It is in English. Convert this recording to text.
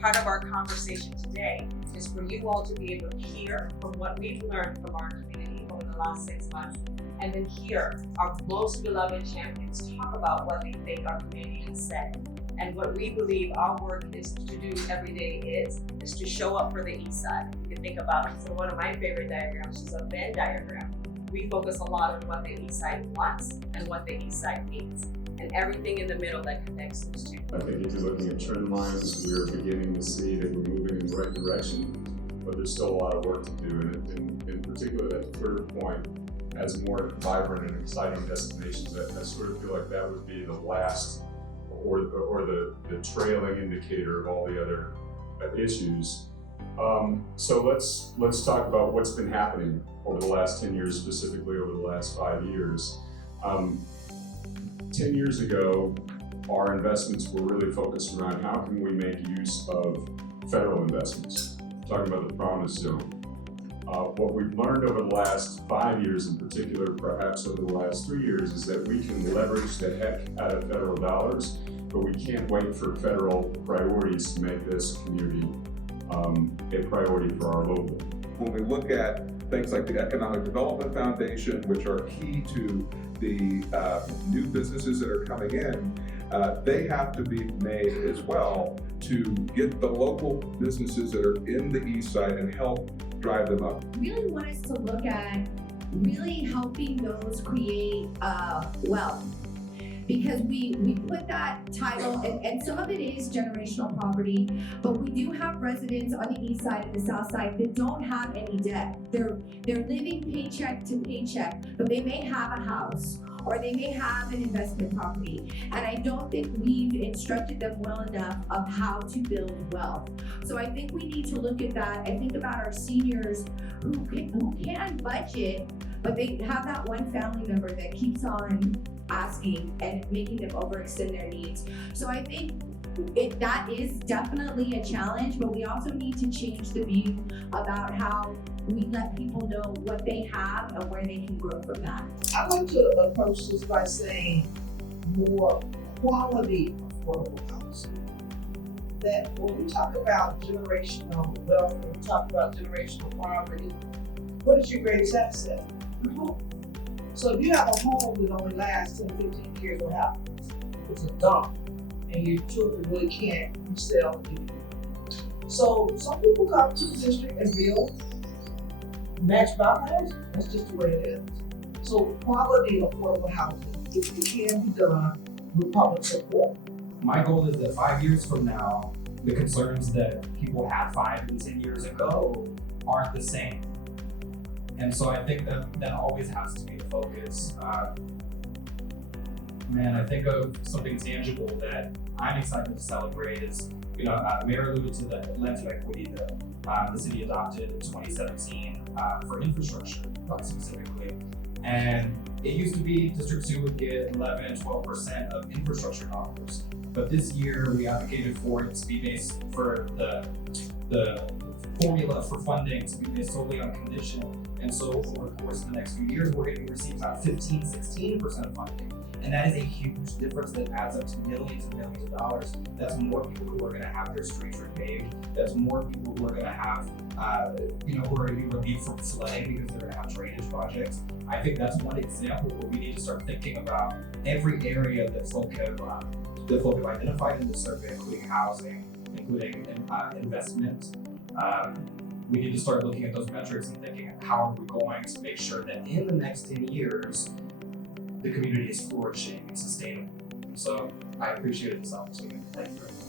part of our conversation today is for you all to be able to hear from what we've learned from our community over the last 6 months, and then hear our most beloved champions talk about what they think our community has said. And what we believe our work is to do every day is to show up for the East Side. You can think about it. So one of my favorite diagrams is a Venn diagram. We focus a lot on what the East Side wants and what the East Side needs, and everything in the middle that connects those two. I think if you're looking at trend lines, we're beginning to see that we're moving in the right direction, but there's still a lot of work to do. And in particular, that third point, as more vibrant and exciting destinations, I sort of feel like that would be the last or the trailing indicator of all the other issues. So let's talk about what's been happening over the last 10 years, specifically over the last 5 years. 10 years ago, our investments were really focused around how can we make use of federal investments, talking about the promise zone. What we've learned over the last 5 years in particular, perhaps over the last 3 years, is that we can leverage the heck out of federal dollars, but we can't wait for federal priorities to make this community a priority for our local. When we look at things like the Economic Development Foundation, which are key to the new businesses that are coming in, they have to be made as well to get the local businesses that are in the East Side and help drive them up. Really want us to look at really helping those create wealth. Because we put that title, and some of it is generational property, but we do have residents on the East Side and the South Side that don't have any debt. They're living paycheck to paycheck, but they may have a house or they may have an investment property. And I don't think we've instructed them well enough of how to build wealth. So I think we need to look at that. I think about our seniors who can budget, but they have that one family member that keeps on asking and making them overextend their needs. So I think that is definitely a challenge, but we also need to change the view about how we let people know what they have and where they can grow from that. I like to approach this by saying more quality affordable housing. That when we talk about generational wealth, when we talk about generational poverty, what is your greatest asset? Your home. So if you have a home that only lasts 10, 15 years, what happens? It's a dump, and your children really can't resell it. So some people come to the district and build match value housing. That's just the way it is. So quality affordable housing, it can be done with public support. My goal is that 5 years from now, the concerns that people had 5 and 10 years ago aren't the same. And so I think that always has to be the focus. I think of something tangible that I'm excited to celebrate is, Mayor alluded to the lens of equity that the city adopted in 2017 for infrastructure specifically. And it used to be District 2 would get 11, 12% of infrastructure dollars. But this year we advocated for it to be based for the formula for funding to be based solely on condition. And so over the course of the next few years, we're going to receive about 15, 16% of funding. And that is a huge difference that adds up to millions and millions of dollars. That's more people who are going to have their streets repaved. That's more people who are going to have, who are going to be relieved from flooding because they're going to have drainage projects. I think that's one example where we need to start thinking about every area that folk have identified in the survey, including housing, including investment. We need to start looking at those metrics and thinking, how are we going to make sure that in the next 10 years, the community is flourishing and sustainable? So I appreciate this opportunity. Thank you very much.